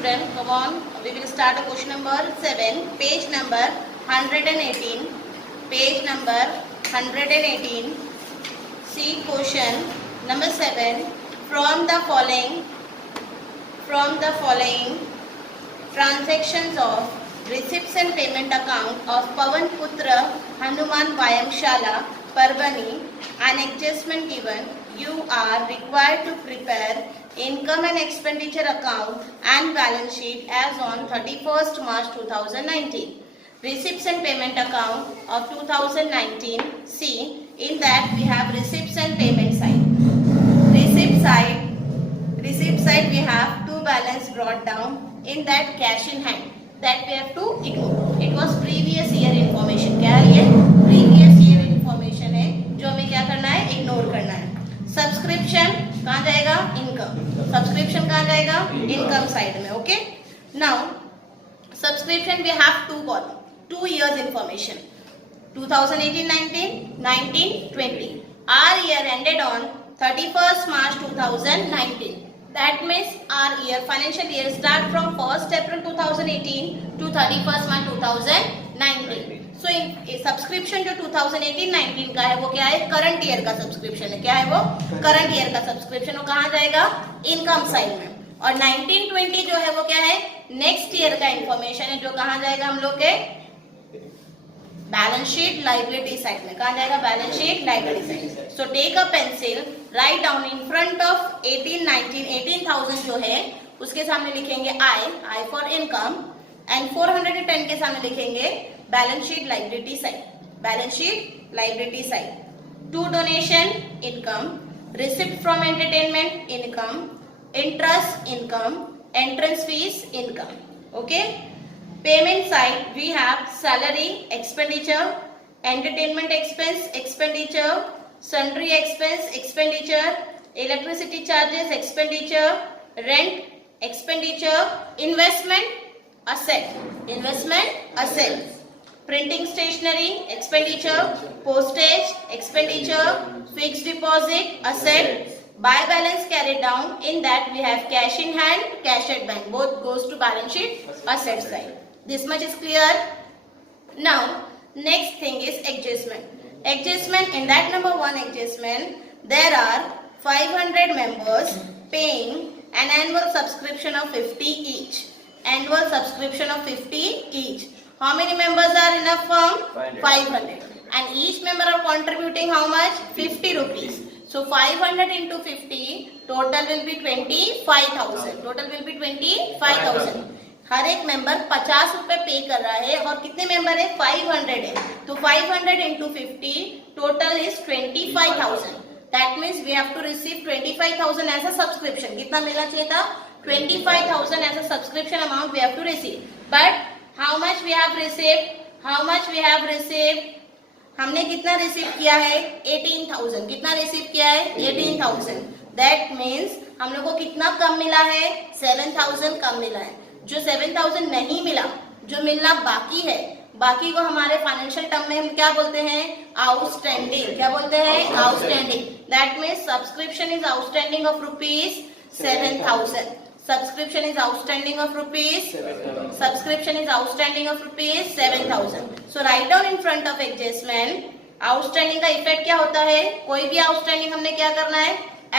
student, come on, we will start a question number 7, page number 118, page number 118. See question number 7, from the following transactions of receipts and payment account of Pawan Putra Hanuman Vayamshala Parbani, an adjustment given, you are required to prepare income and expenditure account and balance sheet as on 31st March 2019. Receipts and payment account of 2019. See, in that we have receipts and payment side. Receipt side we have two balance brought down. In that cash in hand, that we have to ignore. It was previous year information. क्या है ये? Previous year information है जो हमें क्या करना है? Ignore करना है. Subscription कहाँ जाएगा? Income. Subscription कहाँ जाएगा? Income side में. Okay? Now subscription we have two column, 2 years information. 2018-19, 19-20. Our year ended on 31st March 2019. That means our year, financial year start from 1st April 2018 to 31st March 2019. So in subscription जो 2018-19 का है वो क्या है? Current year का subscription है. क्या है वो? करंट ईयर का सब्सक्रिप्शन. वो कहाँ जाएगा? इनकम साइड में. और 19-20 जो है वो क्या है? नेक्स्ट ईयर का इंफॉर्मेशन है जो कहाँ जाएगा हम लोग के? बैलेंस शीट लाइबिलिटी साइड में. कहाँ जाएगा? Balance sheet liability side. So take a pencil, write down in front of 18,000 जो है उसके सामने लिखेंगे आई फॉर इनकम एंड 410 के सामने लिखेंगे balance sheet liability side. Balance sheet liability side. To donation income, receipt from entertainment income, interest income, entrance fees income. Okay. Payment side we have salary expenditure, entertainment expense expenditure, sundry expense expenditure, electricity charges expenditure, rent expenditure, investment asset, printing stationery expenditure, postage expenditure, fixed deposit asset, buy balance carried down. In that we have cash in hand, cash at bank, both goes to balance sheet asset side. This much is clear. Now next thing is adjustment. In that number 1 adjustment, there are 500 members paying an annual subscription of 50 each. How many members are in a firm? 500. And each member are contributing how much? 50 rupees. So 500 into 50, total will be 25,000. हर एक member 50 रुपए पे कर रहा है और कितने member है? 500 है. तो 500 into 50, total is 25,000. That means we have to receive 25,000 as a subscription. कितना मिलना चाहिए था? 25,000 as a subscription amount we have to receive. But how much we have received? हमने कितना रिसीव किया है? 18,000. कितना रिसीव किया है? 18,000. That means हम लोग को कितना कम मिला है? 7,000 कम मिला है. जो 7,000 नहीं मिला, जो मिलना बाकी है, बाकी को हमारे फाइनेंशियल टर्म में हम क्या बोलते हैं? आउटस्टैंडिंग. क्या बोलते हैं? Outstanding. That means subscription is outstanding of rupees 7,000. Subscription is outstanding of rupees 7,000. So write down in front of adjustment. Outstanding का इफेक्ट क्या होता है? कोई भी आउटस्टैंडिंग हमने क्या करना है?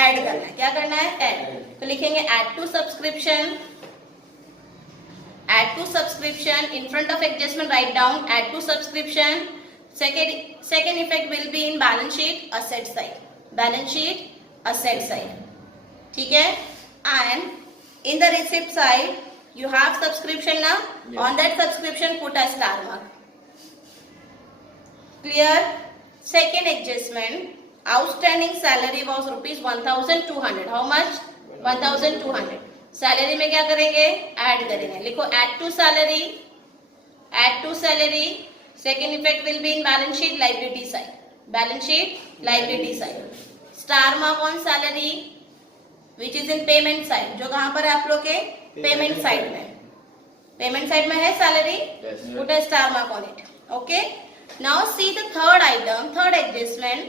ऐड करना है. क्या करना है? ऐड. तो लिखेंगे add to subscription. In front of adjustment write down add to subscription. Second effect will be in balance sheet asset side. ठीक है. And in the receipt side you have subscription now. Yes. On that subscription put a star mark. Clear. Second adjustment, outstanding salary was rupees 1,200. How much? 1,200. Salary में क्या करेंगे? Add करेंगे. लिखो add to salary. Second effect will be in balance sheet liability side. Star mark on salary which is in payment side. जो कहाँ पर है आप लोग के? पेमेंट साइड में है salary. Put a star mark on it. Okay. Now see the third adjustment.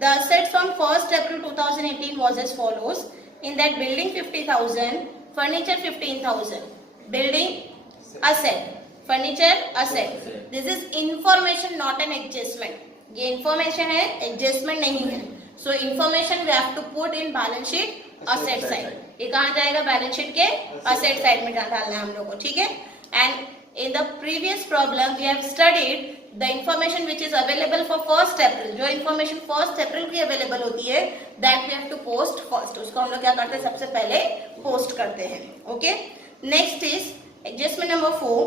The assets from 1st April 2018 was as follows. In that building 50,000, furniture 15,000, building asset, furniture asset. This is information not an adjustment. ये information है, adjustment नहीं है. So information we have to put in balance sheet asset side. ये कहाँ जाएगा? Balance sheet के asset side में डालना है हम लोग को. ठीक है. And in the previous problem we have studied the information which is available for 1st April. जो information 1st April की available होती है that we have to post first. उसको हम लोग क्या करते हैं? सबसे पहले post करते हैं. Okay. Next is adjustment number 4.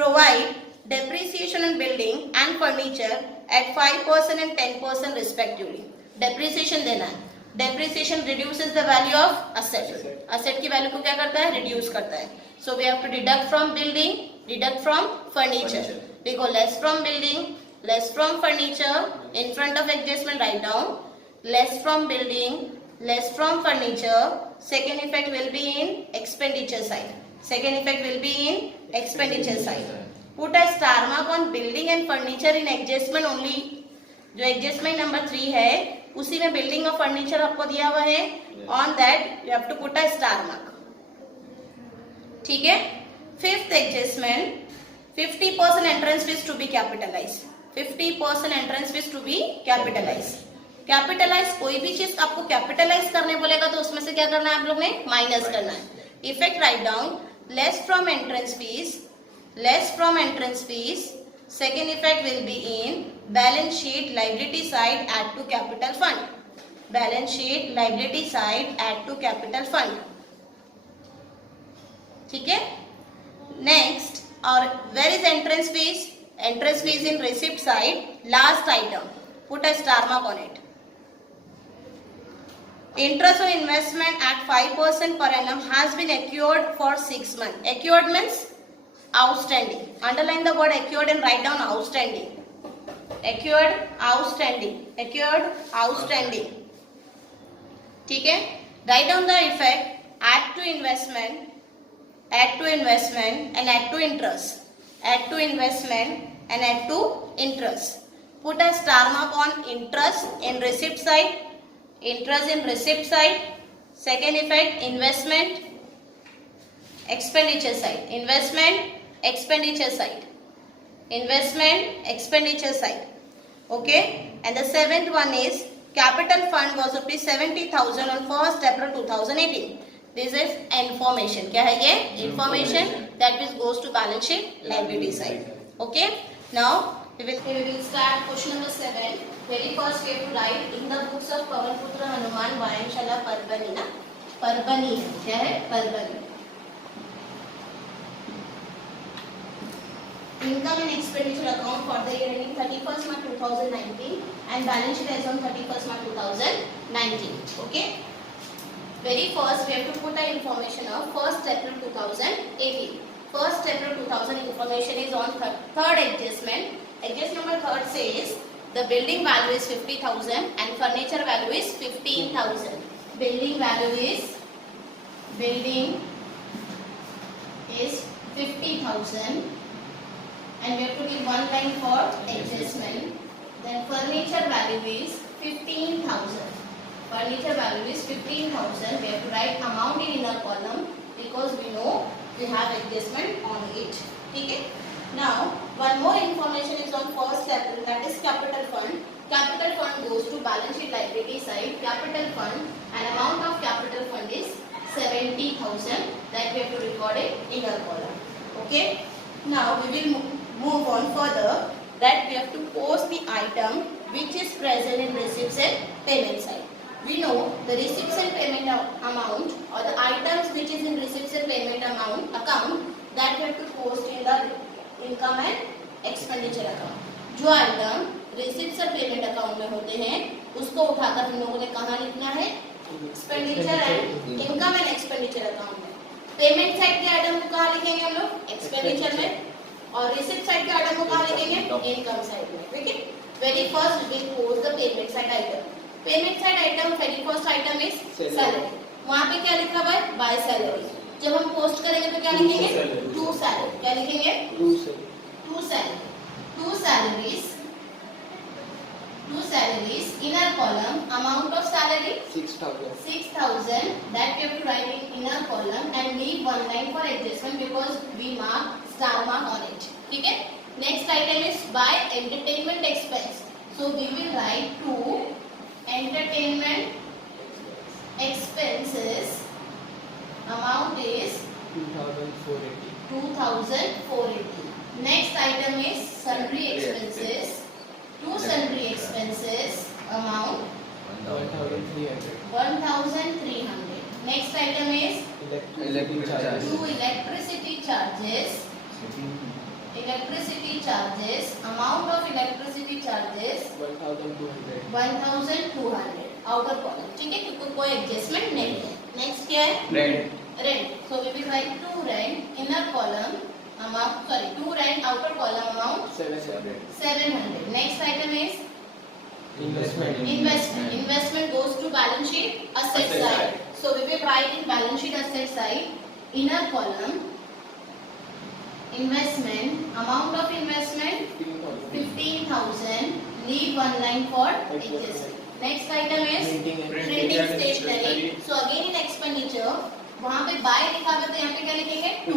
Provide depreciation on building and furniture at 5% and 10% respectively. Depreciation देना है. Depreciation reduces the value of asset. Asset की value को क्या करता है? Reduce करता है. So we have to deduct from building, deduct from furniture. We go less from building, less from furniture. In front of adjustment write down less from building, less from furniture. Second effect will be in expenditure side. Second effect will be in expenditure side. Put a star mark on building and furniture in adjustment only. जो adjustment number 3 है उसी में building और furniture आपको दिया हुआ है. On that you have to put a star mark. ठीक है. Fifth adjustment, 50% entrance fees to be capitalize. 50% entrance fees to be capitalize. Capitalize कोई भी चीज आपको कैपिटलाइज करने बोलेगा तो उसमें से क्या करना है? आप लोग ने माइनस करना है. Effect write down less from entrance fees, less from entrance fees. Second effect will be in balance sheet liability side add to capital fund. Balance sheet liability side add to capital fund. ठीक है. Next, और where is entrance fees? Entrance fees in receipt side, last item. Put a star mark on it. Interest on investment at 5% per annum has been accrued for 6 months. Accrued means outstanding. Underline the word accrued and write down outstanding. Accrued, outstanding. Accrued, outstanding. ठीक है. Write down the effect add to investment, add to investment and add to interest. Add to investment and add to interest. Put a star mark on interest in receipt side. Interest in receipt side. Second effect investment, expenditure side. Investment, expenditure side. Investment, expenditure side. Okay. And the seventh one is capital fund was rupees 70,000 on 1st April 2018. This is information. क्या है ये? Information that which goes to balance sheet liability side. Okay. Now we will start question number 7. Very first we have to write in the books of Pavanputra Hanuman Vyamshala Parbani ना. Parbani क्या है? Parbani. Income and expenditure account for the year ending 31st March 2019 and balance sheet as on 31st March 2019. Okay. Very first we have to put the information of 1st April 2018. 1st April 2000 information is on third adjustment. Adjustment number 3rd says the building value is 50,000 and furniture value is 15,000. Building value is 50,000 and we have to give one line for adjustment. Then furniture value is 15,000. Furniture value is 15,000. We have to write amount in inner column because we know we have adjustment on it. Okay. Now one more information is on 1st April, that is capital fund. Capital fund goes to balance sheet liability side. Capital fund and amount of capital fund is 70,000. That we have to record it inner column. Okay. Now we will move on further. That we have to post the item which is present in receipts and payment side. We know the receipts and payment amount or the items which is in receipts and payment amount account that we have to post in the income and expenditure account. जो item receipts और payment account में होते हैं उसको उठाकर हम लोगों ने कहाँ लिखना है? expenditure and income and expenditure account में. पेमेंट साइड के आइटम को कहाँ लिखेंगे हम लोग? एक्सपेंडिचर में. और रिसिप्ट साइड के आइटम को कहाँ लिखेंगे? इनकम साइड में. ठीक है. Very first we post the payment side item. Payment side item very first item is salary. वहाँ पे क्या लिखा हुआ है? By salary. जब हम पोस्ट करेंगे तो क्या लिखेंगे? To salary. क्या लिखेंगे? To salary. To salaries. two salaries. Inner column, amount of salary 6,000. 6,000. That we have to write in inner column and leave one line for adjustment because we mark star mark on it. ठीक है? Next item is by entertainment expense. So we will write to entertainment expenses. Amount is 2,480. 2,480. Next item is sundry expenses. To sundry expenses amount 1,300. 1,300. Next item is Electric charges. to electricity charges. Electricity charges. Amount of electricity charges 1,200. 1,200. Outer column. ठीक है, क्योंकि कोई adjustment नहीं है. Next क्या है? Rent. Rent. So we will write to rent. Inner column amount. Sorry, to rent. Outer column amount 700. 700. Next item is Investment. investment. Investment goes to balance sheet asset Asset side. side. So we will write in balance sheet asset side inner column investment. Amount of investment 15,000. 15,000. Leave one line for adjustment. Next item is Printing printing stationery. So again in expenditure वहाँ पे bye लिखा हुआ तो यहाँ पे क्या लिखेंगे? To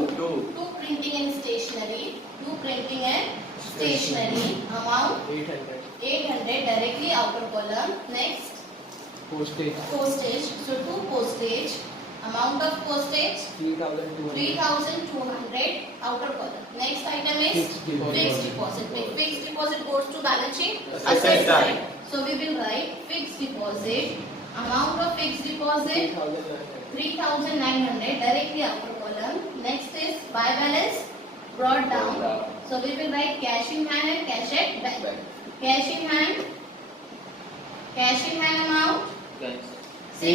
printing and stationery. To printing and stationery amount 800. 800 directly outer column. Next Postage. postage. So to postage amount of postage 3,200. 3,200 outer column. Next item is Fixed deposit. fixed deposit. Fixed deposit goes to balance sheet Asset asset side. side. So we will write fixed deposit. Amount of fixed deposit 3,900. 3,900 directly outer column. Next is buy balance brought down. So we will write cash in hand and cash at bank. Cash in hand. Cash in hand amount 6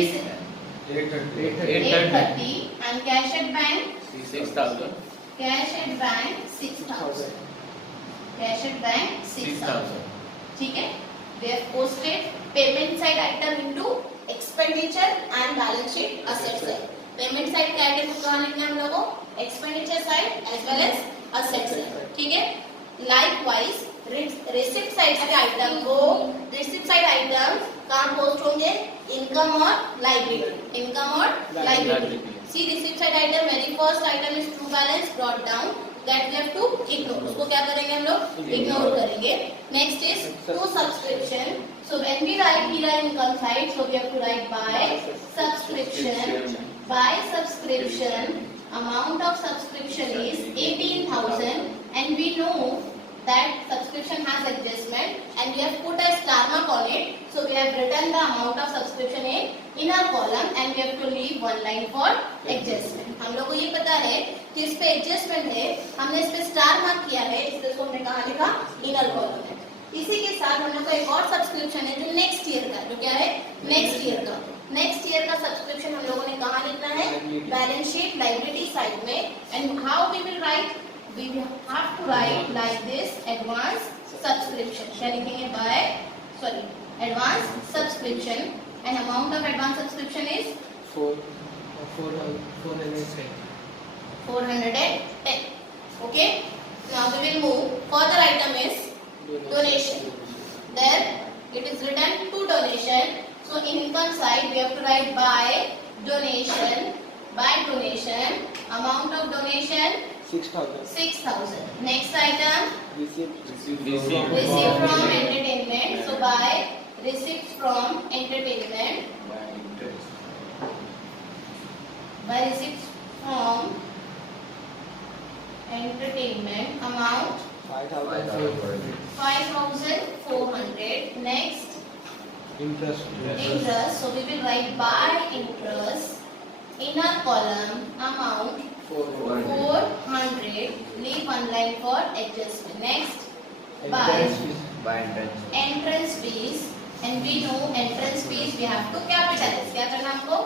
830 and cash at bank 6,000. cash at bank 6,000. Cash at bank 6,000. ठीक है? We have posted payment side item into expenditure and balance sheet asset side. Payment side के item को कहाँ लिखना है हम लोगों को? Expenditure side as well as asset side. ठीक है? Likewise receipt side के item को receipt side item कहाँ पोस्ट होंगे? Income और liability. Income और liability. See receipt side item very first item is true balance brought down. That we have to ignore. उसको क्या करेंगे हम लोग? Ignore करेंगे. Next is to subscription. So when we write here income side, so we have to write by subscription. By subscription, amount of subscription is 18,000, and we know that subscription has adjustment, and we have put a star mark on it. So we have written the amount of subscription in inner column, and we have to leave one line for adjustment. हम लोग को ये पता है कि इस पे adjustment है, हमने इस पे स्टार मार्क किया है, इसलिए इसको हमने कहाँ लिखा? इनर कॉलम है. इसी के साथ हम लोग को एक और सब्सक्रिप्शन है जो नेक्स्ट ईयर का, जो क्या है? नेक्स्ट ईयर का. नेक्स्ट ईयर का सब्सक्रिप्शन हम लोगों ने कहाँ लिखना है? बैलेंस शीट लायबिलिटी साइड में. And how we will write? We have to write like this: advance subscription. क्या लिखेंगे? Advance subscription, and amount of advance subscription is 410. 410. Okay. Now we will move. Further item is donation. There it is written to donation. So in income side we have to write by donation. By donation, amount of donation 6,000. 6,000. Next item, Receipt. receipt from entertainment. So by receipts from entertainment. By receipts from entertainment, amount 5,400. 5,400. Next, Interest. interest. So we will write by interest. Inner column, amount 400. Leave one line for adjustment. Next, by entrance fees. And we know entrance fees we have to capitalize. क्या करना हमको?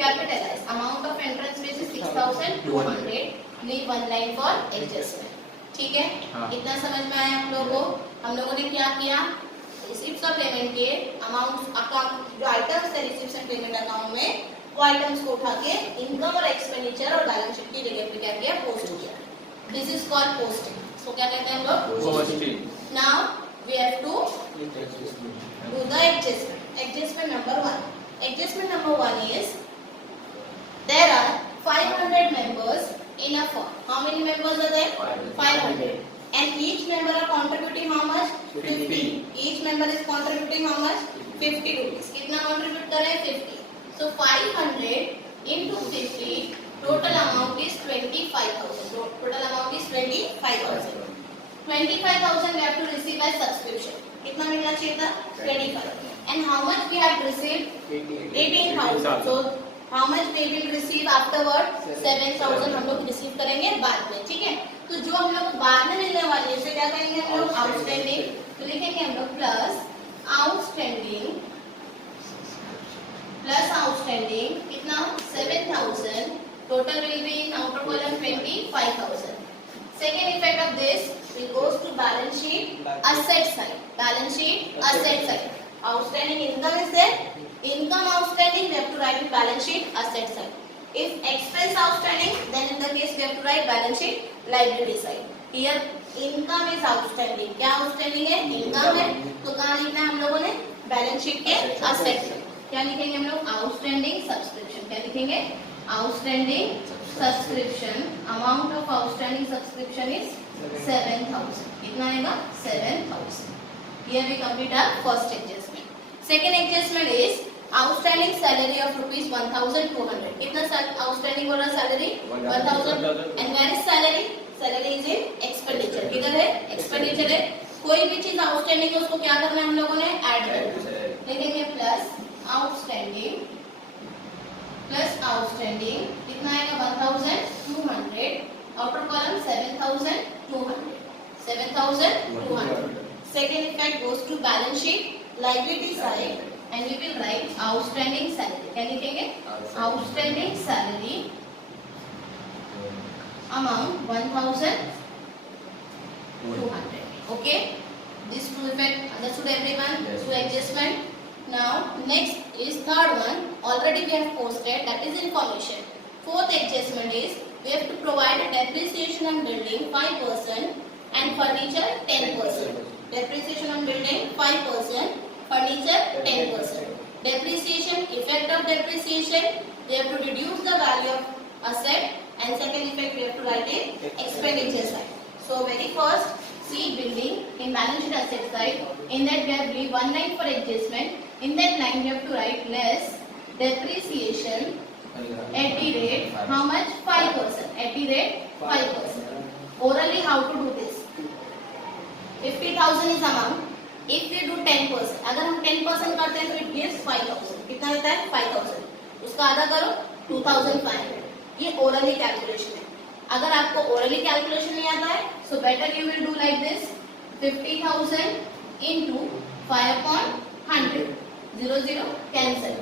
Capitalize. Amount of entrance fees is 6,200. Leave one line for adjustment. ठीक है? हाँ. इतना समझ में आया हम लोगों को? हम लोगों ने क्या किया? रिसिप्ट का पेमेंट के अमाउंट अकाउंट जो आइटम्स है रिसिप्ट एंड पेमेंट अकाउंट में वो आइटम्स को उठा के इनकम और एक्सपेंडिचर और बैलेंस शीट की जगह पे क्या किया? पोस्ट किया. This is called posting. So क्या कहते हैं हम लोग? Posting. Now we have to Interest. do the adjustment. Adjustment number 1. Adjustment number 1 is there are 500 members in a firm. How many members are there? 500. And each member are contributing how much? 50. Each member is contributing how much? 50 rupees. कितना contribute कर रहे हैं? 50. So 500 into 50, total amount is 25,000. Total amount is 25,000. 25,000 we have to receive as subscription. कितना मिलना चाहिए था? 25. And how much we have received? 18,000. So how much we will receive afterward? 7,000 हम लोग receive करेंगे बाद में, ठीक है? तो जो हम लोग बाद में मिलने वाले हैं, उसे क्या करेंगे हम लोग? आउटस्टैंडिंग. तो लिखेंगे हम लोग प्लस आउटस्टैंडिंग कितना? 7,000. Total will be in outer column 25,000. Second effect of this will goes to balance sheet asset side. Balance sheet asset side. Outstanding income is there. Income outstanding we have to write in balance sheet asset side. If expense outstanding, then in the case we have to write balance sheet liability side. Here income is outstanding. क्या outstanding है? Income है. तो कहाँ लिखना है हम लोगों ने? Balance sheet के asset side. क्या लिखेंगे हम लोग? Outstanding subscription. क्या लिखेंगे? Outstanding subscription. Amount of outstanding subscription is 7,000. कितना आएगा? 7,000. Here we complete our first adjustment. Second adjustment is outstanding salary of rupees 1,200. कितना outstanding हो रहा salary? 1,000. And where is salary? Salary is in expenditure. किधर है? Expenditure है. कोई भी चीज outstanding है उसको क्या करना है हम लोगों ने? Add करना है. लिखेंगे plus outstanding कितना आएगा? 1,200. Outer column 7,200. 7,200. Second effect goes to balance sheet liability side and we will write outstanding salary. क्या लिखेंगे? Outstanding salary amount 1,200. Okay? These two effect understood everyone? Yes. Two adjustment. Now next is third one. Already we have posted, that is information. Fourth adjustment is we have to provide a depreciation on building 5% and furniture 10%. Depreciation on building 5%, furniture 10%. Depreciation, effect of depreciation, we have to reduce the value of asset, and second effect we have to write it expenditure side. So very first, see building in balance sheet asset side. In that we have leave one line for adjustment. In that line we have to write less depreciation at the rate how much? 5%. At the rate 5%. Orally how to do this? 50,000 is amount. If we do 10%, अगर हम 10% करते हैं तो it gives 5,000. कितना देता है? 5,000. उसका आधा करो 2,500. ये orally calculation है. अगर आपको orally calculation नहीं आता है, so better you will do like this. 50,000 into 5/100. 0 cancel.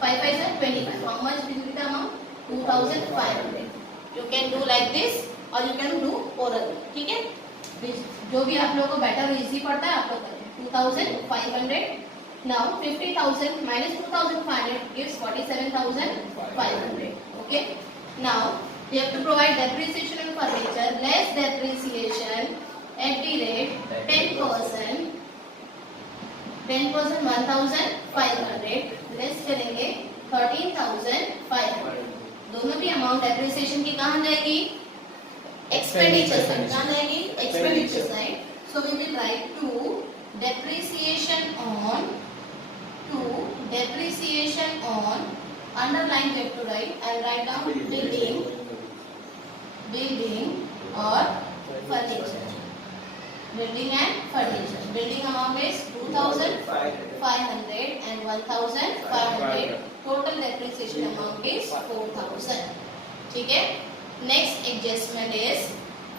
5 5 is 25. How much will be the amount? 2,500. You can do like this or you can do orally. ठीक है? जो भी आप लोगों को बेटर इजी पड़ता है आप लोग करें. 2,500. Now 50,000 minus 2,500 gives 47,500. Okay. Now you have to provide depreciation on furniture less depreciation at the rate 10%. 10% 1,500 less करेंगे 13,500. दोनों भी अमाउंट डेप्रिसिएशन की कहाँ जाएगी? Expenditure side. कहाँ जाएगी? Expenditure side. So we will write to depreciation on underline we have to write. I'll write down building or furniture. Building and furniture. Building amount is 2,500 and 1,500. Total depreciation amount is 4,000. ठीक है? Next adjustment is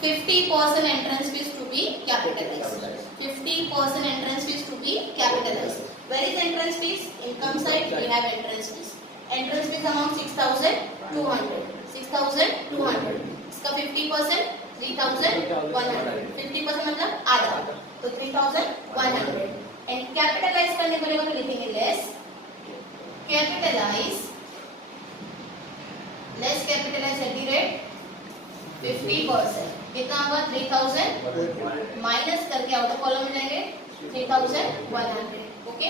50% entrance fees to be capitalized. 50% entrance fees to be capitalized. Where is entrance fees? Income side we have entrance fees. Entrance fees amount 6,200. 6,200. इसका 50% 3,100. 50% मतलब आधा. तो 3,100. And capitalize करने को लेकर लिखेंगे less. Capitalize at the rate 50%, कितना होगा 3000 माइनस करके आउटर कॉलम में जाएंगे 3100. Okay.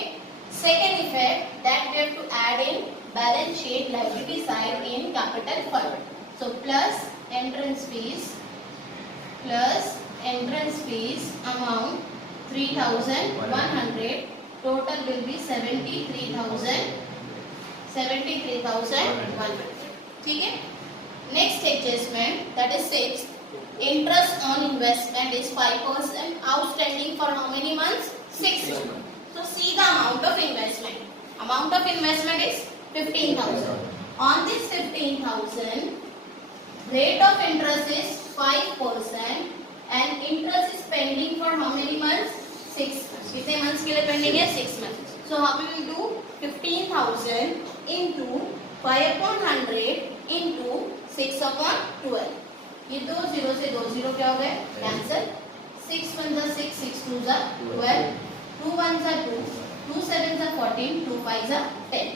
Second effect that we have to add in balance sheet liability side in capital fund. So plus entrance fees amount 3100, total will be 73,100. ठीक है. Next adjustment, that is 6. Interest on investment is 5% outstanding for how many months? 6 months. So see the amount of investment. Amount of investment is 15,000. On this 15,000, rate of interest is 5% and interest is pending for how many months? 6 months. कितने months के लिए pending है? 6 months. So how we will do 15,000 into 5/100 into 6/12. ये 2 0 से 2 0 क्या हो गए? Cancel. 6 1 6, 6 2 12, 2 1 2, 2 7 14, 2 5 10,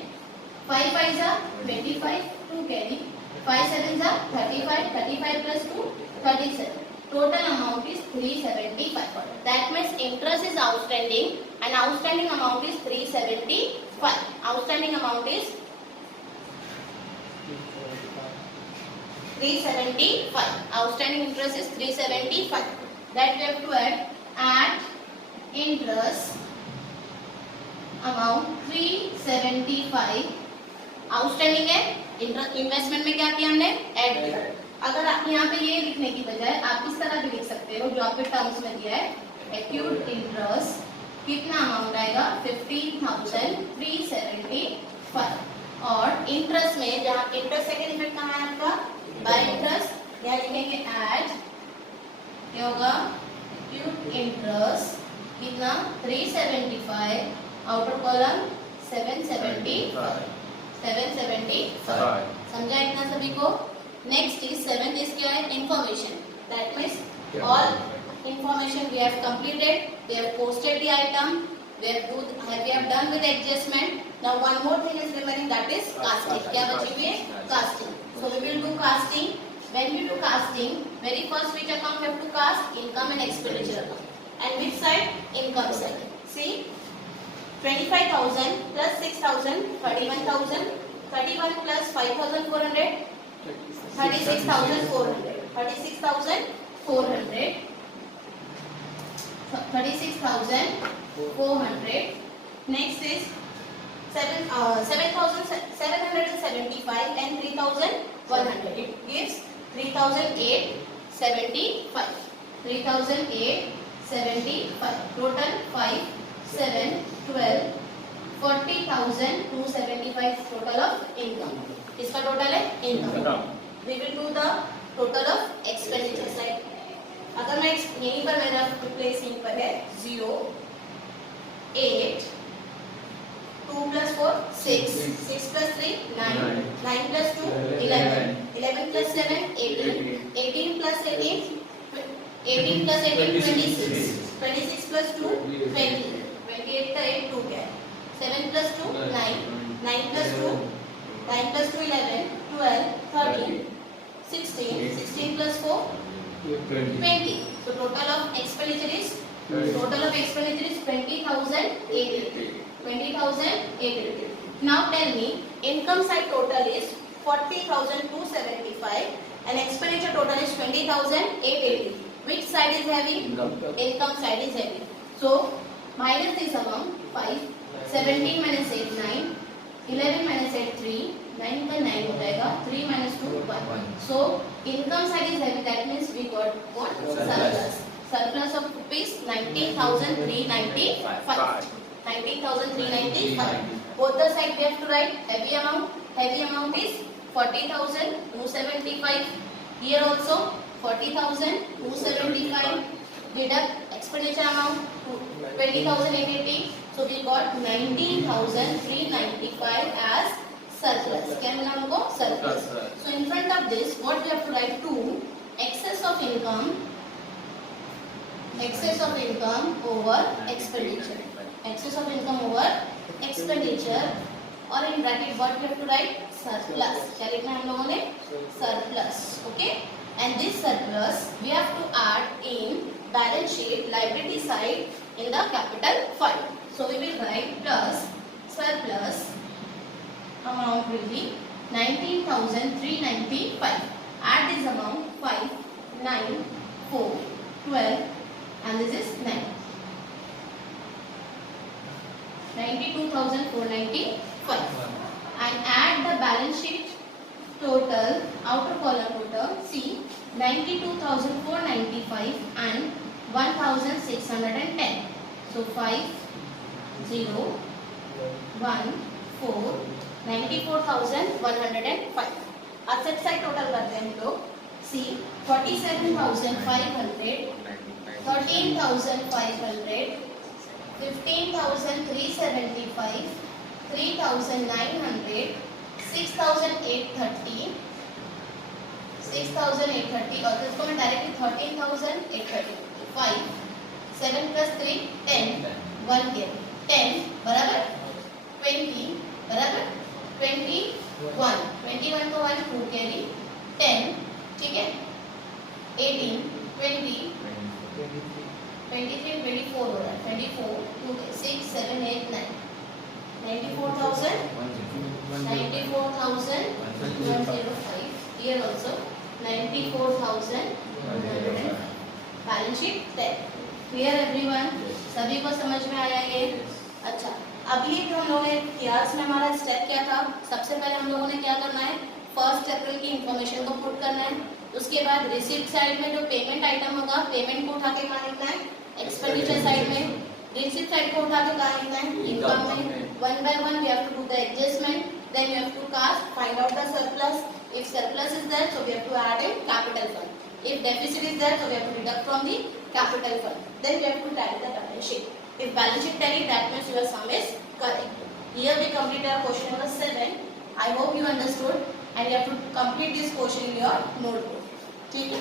5 5 25, 2 carry, 5 7 35, 35 plus 2 37. Total amount is 375. That means interest is outstanding and outstanding amount is 375. Outstanding amount is 375. Outstanding interest is 375. That we have to add interest amount 375. Outstanding है. Investment में क्या किया हमने? ऐड किया. अगर आप यहाँ पे ये लिखने की बजाय आप इस तरह भी लिख सकते हो जो आपके टर्म्स में दिया है. एक्यूट इंटरेस्ट कितना अमाउंट आएगा? 15,375. और इंटरेस्ट में जहाँ इंटरेस्ट सेकेंड इफेक्ट कहाँ है आपका? Bye interest. यहाँ लिखेंगे ऐड. क्या होगा? एक्यूट इंटरेस्ट कितना? 375. Outer column 775. समझा इतना सभी को? नेक्स्ट इज 7th इज क्या है? Information. That means all information we have completed. We have posted the item. We have done with adjustment. Now one more thing is remaining, that is casting. क्या बची हुई है? Casting. So we will do casting. When we do casting, very first which account we have to cast? Income and expenditure account. And which side? Income side. See, 25,000 plus 6,000, 31,000. 31 plus 5,400, 36,400. 36,400. 36,400. Next is 7,775 and 3,100. It gives 3,875. 3,875. Total 5, 7, 12, 40,275 total of income. इसका total है income. We will do the total of expenditure side. अगर मैं यहीं पर मेरा place यहीं पर है 0, 8, 2 plus 4 6, 6 plus 3 9, 9 plus 2 11, 11 plus 7 18, 18 plus 18 26, 26 plus 2 20, 28 का 8 2 क्या है? 7 plus 2 9, 9 plus 2 11, 12, 13, 16, 16 plus 4 20. So total of expenditure is 20,880. 20,880. Now tell me, income side total is 40,275 and expenditure total is 20,880. Which side is heavy? Income side is heavy. So minus this amount 5, 17 minus 8 9, 11 minus 8 3, 9 का 9 हो जाएगा, 3 minus 2 1. So income side is heavy. That means we got what? Surplus. Surplus of rupees 19,395. 19,395. Both the side we have to write heavy amount. Heavy amount is 40,275. Here also 40,275. Deduct expenditure amount 20,880. So we got 19,395 as surplus. क्या मिला हमको? Surplus. So in front of this, what we have to write? 2 excess of income over expenditure. Excess of income over expenditure. और in bracket what we have to write? Surplus. क्या लिखना है हम लोगों ने? Surplus. Okay. and this surplus we have to add in balance sheet liability side in the capital fund. So we will write plus surplus amount will be 19,395. Add this amount 5, 9, 4, 12 and this is 9. 92,495 and add the balance sheet total, outer column total, see 92,495 and 1,610. So 5, 0, 1, 4, 94,105. Asset side total करते हैं हम लोग. See 47,500, 13,500, 15,375, 3,900, 6,830, 6,830 और इसको मैं directly 13,830. 5, 7 plus 3, 10, 1 here, 10 बराबर 20 बराबर 21, 21 को 1 2 कैरी 10 ठीक है 18, 20, 23, 24 हो रहा है 24, 2, 6, 7, 8, 9 94,000 105 here also 94,100 बैलेंस शीट तैयार. Clear everyone? सभी को समझ में आया ये? अच्छा, अभी जो हम लोगों ने इतिहास में हमारा स्टेप क्या था, सबसे पहले हम लोगों ने क्या करना है, 1 अप्रैल की इंफॉर्मेशन को पुट करना है. उसके बाद रिसीप्ट साइड में जो पेमेंट आइटम होगा, पेमेंट को उठा के कहाँ लिखना है, एक्सपेंडिचर साइड में. रिसीप्ट साइड को उठा के कहाँ लिखना है, इनकम में. 1 by 1 we have to do the adjustment, then we have to cast, find out the surplus. If surplus is there, so we have to add in capital fund. If deficit is there, so we have to deduct from the capital fund. Then we have to tally the balance sheet. If balance sheet tally, that means your sum is correct. Here we complete our question number 7. I hope you understood and you have to complete this question in your notebook. ठीक है?